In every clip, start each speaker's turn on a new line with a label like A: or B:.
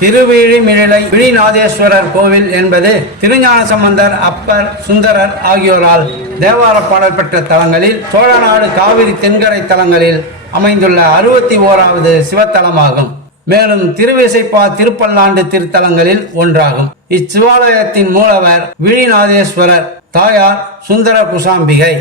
A: திருவிழிமிழலை விழிநாதேஸ்வரர் கோவில் என்பது திருஞான சம்பந்தர் அப்பர் சுந்தரர் ஆகியோரால் தேவார பாடல் பெற்ற தலங்களில் சோழநாடு காவிரி தென்கரை தலங்களில் அமைந்துள்ள அறுபத்தி ஓராவது சிவத்தலமாகும். மேலும் திருவிசைப்பா திருப்பல்லாண்டு திருத்தலங்களில் ஒன்றாகும். இச்சிவாலயத்தின் மூலவர் விழிநாதேஸ்வரர் தாயார் சுந்தர குசாம்பிகை.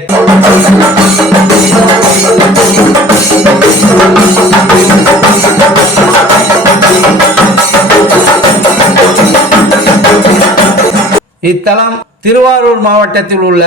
A: இத்தலம் திருவாரூர் மாவட்டத்தில் உள்ள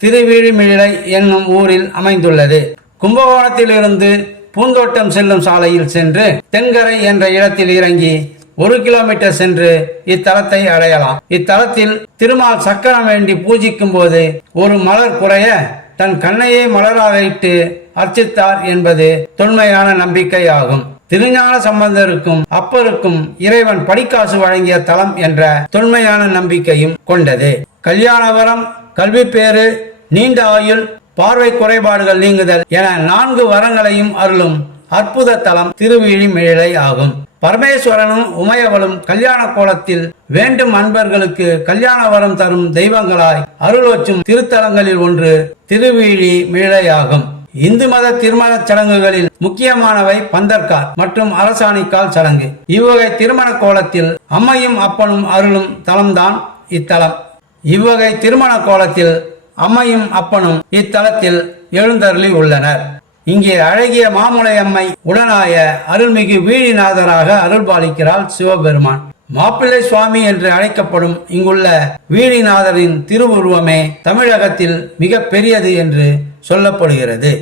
A: திருவிழிமிழை என்னும் ஊரில் அமைந்துள்ளது. கும்பகோணத்திலிருந்து பூந்தோட்டம் செல்லும் சாலையில் சென்று தென்கரை என்ற இடத்தில் இறங்கி ஒரு கிலோமீட்டர் சென்று இத்தலத்தை அடையலாம். இத்தலத்தில் திருமால் சக்கரம் வேண்டி பூஜிக்கும் போது ஒரு மலர் குறைய தன் கண்ணையே மலராக இட்டு அர்ச்சித்தார் என்பது தொன்மையான நம்பிக்கை ஆகும் திருஞான சம்பந்தருக்கும் அப்பருக்கும் இறைவன் படிக்காசு வழங்கிய தலம் என்ற தொன்மையான நம்பிக்கையும் கொண்டது. கல்யாணவரம் கல்விப்பேறு நீண்ட ஆயுள் பார்வை குறைபாடுகள் நீங்குதல் என நான்கு வரங்களையும் அருளும் அற்புத தலம் திருவிழிமிழலை ஆகும். பரமேஸ்வரனும் உமையவளும் கல்யாண கோலத்தில் வேண்டும் அன்பர்களுக்கு கல்யாண வரம் தரும் தெய்வங்களாய் அருளோச்சும் திருத்தலங்களில் ஒன்று திருவிழி மிழையாகும். இந்து மத திருமண சடங்குகளில் முக்கியமானவை பந்தர்கால் மற்றும் அரசாணிக்கால் சடங்கு. இவ்வகை திருமண கோலத்தில் அம்மையும் அப்பனும் அருளும் தலம்தான் இத்தலம். இவ்வகை திருமண கோலத்தில் அம்மையும் அப்பனும் இத்தலத்தில் எழுந்தருளி உள்ளனர். இங்கே அழகிய மாமுலை அம்மை உடனாய அருள்மிகு வீழிநாதராக அருள்பாலிக்கிறாள் சிவபெருமான். மாப்பிள்ளை சுவாமி என்று அழைக்கப்படும் இங்குள்ள வீணிநாதரின் திருவுருவமே தமிழகத்தில் மிக பெரியது என்று சொல்லப்படுகிறது.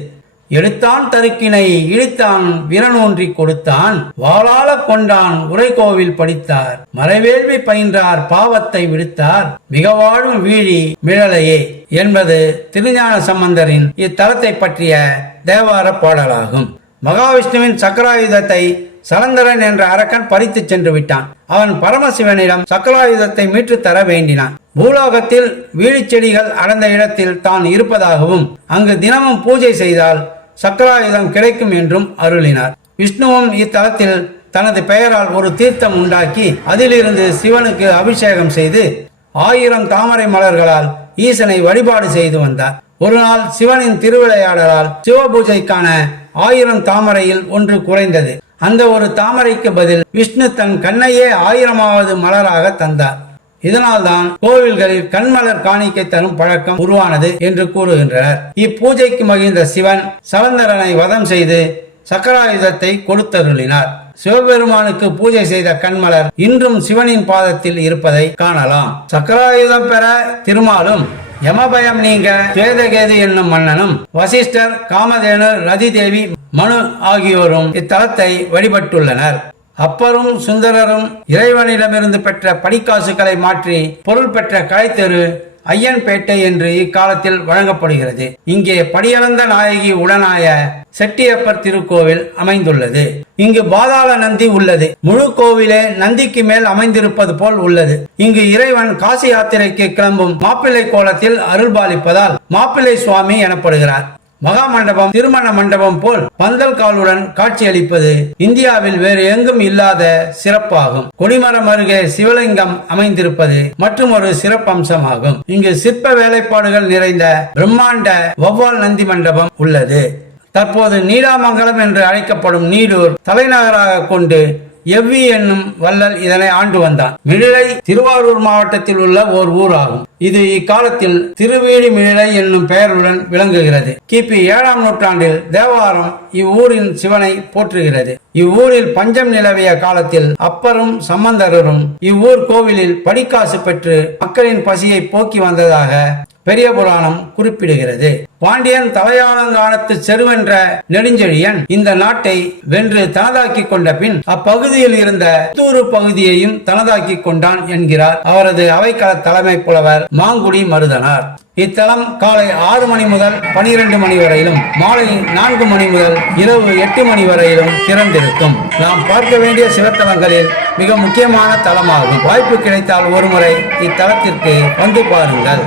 A: எடுத்தான் தருக்கினை இழித்தான் விரனோன்றி கொடுத்தான் வாளால கொண்டான் உரைகோவில் படித்தார் மறைவேள்வி பயின்றார் பாவத்தை விடுத்தார் மிக வாழும் வீழி மிழலையே என்பது திருஞான சம்பந்தரின் இத்தலத்தை பற்றிய தேவார பாடலாகும். மகாவிஷ்ணுவின் சக்கராயுதத்தை சலந்தரன் என்ற அரக்கன் பறித்து சென்று விட்டான். அவன் பரமசிவனிடம் சக்கராயுதத்தை மீட்டுத் தர வேண்டினான். பூலோகத்தில் வீழிச்செடிகள் அடர்ந்த இடத்தில் தான் இருப்பதாகவும் அங்கு தினமும் பூஜை செய்தால் சக்கராயுதம் கிடைக்கும் என்றும் அருளினார். விஷ்ணுவும் இத்தலத்தில் தனது பெயரால் ஒரு தீர்த்தம் உண்டாக்கி அதிலிருந்து சிவனுக்கு அபிஷேகம் செய்து ஆயிரம் தாமரை மலர்களால் ஈசனை வழிபாடு செய்து வந்தார். ஒரு நாள் சிவனின் திருவிளையாடலால் சிவபூஜைக்கான ஆயிரம் தாமரையில் ஒன்று குறைந்தது. அந்த ஒரு தாமரைக்கு பதில் விஷ்ணு தன் கண்ணையே ஆயிரமாவது மலராக தந்தார். இதனால்தான் கோவில்களில் கண்மலர் காணிக்கை தரும் பழக்கம் உருவானது என்று கூறுகின்றனர். இப்பூஜைக்கு மகிழ்ந்த சிவன் சவந்தரனை வதம் செய்து சக்கராயுதத்தை கொடுத்தருளினார். சிவபெருமானுக்கு பூஜை செய்த கண்மலர் இன்றும் சிவனின் பாதத்தில் இருப்பதை காணலாம். சக்கராயுதம் பெற திருமாலும் யமபயம் நீங்க கேதகேது என்னும் மன்னனும் வசிஷ்டர் காமதேனர் ரதிதேவி மனு ஆகியோரும் இத்தலத்தை வழிபட்டுள்ளனர். அப்பரும் சுந்தரரும் இறைவனிடமிருந்து பெற்ற படிக்காசுகளை மாற்றி பொருள் பெற்ற கலைத்தெரு ஐயன்பேட்டை என்று இக்காலத்தில் வழங்கப்படுகிறது. இங்கே படியளந்த நாயகி உடனாய செட்டியப்பர் திருக்கோவில் அமைந்துள்ளது. இங்கு பாதாள நந்தி உள்ளது. முழு கோவிலே நந்திக்கு மேல் அமைந்திருப்பது போல் உள்ளது. இங்கு இறைவன் காசி யாத்திரைக்கு கிளம்பும் மாப்பிள்ளை கோலத்தில் அருள்பாலிப்பதால் மாப்பிள்ளை சுவாமி எனப்படுகிறார். மகா மண்டபம் திருமண மண்டபம் போல் பந்தல் காலுடன் காட்சியளிப்பது இந்தியாவில் வேறு எங்கும் இல்லாத சிறப்பாகும். கொடிமரம் அருகே சிவலிங்கம் அமைந்திருப்பது மற்றும் ஒரு சிறப்பம்சமாகும். இங்கு சிற்ப வேலைப்பாடுகள் நிறைந்த பிரம்மாண்ட வௌவால் நந்தி மண்டபம் உள்ளது. தற்போது நீடாமங்கலம் என்று அழைக்கப்படும் நீடூர் தலைநகராக கொண்டு எவ்வி என்னும் வள்ளல் இதனை ஆண்டு வந்தான். மிழிலை திருவாரூர் மாவட்டத்தில் உள்ள ஓர் ஊர் ஆகும் இது இக்காலத்தில் திருவேணிமிழலை என்னும் பெயருடன் விளங்குகிறது. கிபி ஏழாம் நூற்றாண்டில் தேவாரம் இவ்வூரின் சிவனை போற்றுகிறது. இவ்வூரில் பஞ்சம் நிலவிய காலத்தில் அப்பரும் சம்பந்தரரும் இவ்வூர் கோவிலில் படிக்காசு பெற்று மக்களின் பசியை போக்கி வந்ததாக பெரிய புராணம் குறிப்பிடுகிறது. பாண்டியன் தலையாளங்காலத்து செருவென்ற நெடுஞ்செழியன் இந்த நாட்டை வென்று தனதாக்கி கொண்ட பின் அப்பகுதியில் இருந்த தூரு பகுதியையும் தனதாக்கி கொண்டான் என்கிறார் அவரது அவைக்கள தலைமை புலவர் மாங்குடி மருதனார். இத்தலம் காலை ஆறு மணி முதல் பனிரெண்டு மணி வரையிலும் மாலை நான்கு மணி முதல் இரவு எட்டு மணி வரையிலும் திறந்திருக்கும். நாம் பார்க்க வேண்டிய சிவத்தலங்களில் மிக முக்கியமான தலமாகும். வாய்ப்பு கிடைத்தால் ஒருமுறை இத்தலத்திற்கு வந்து பாருங்கள்.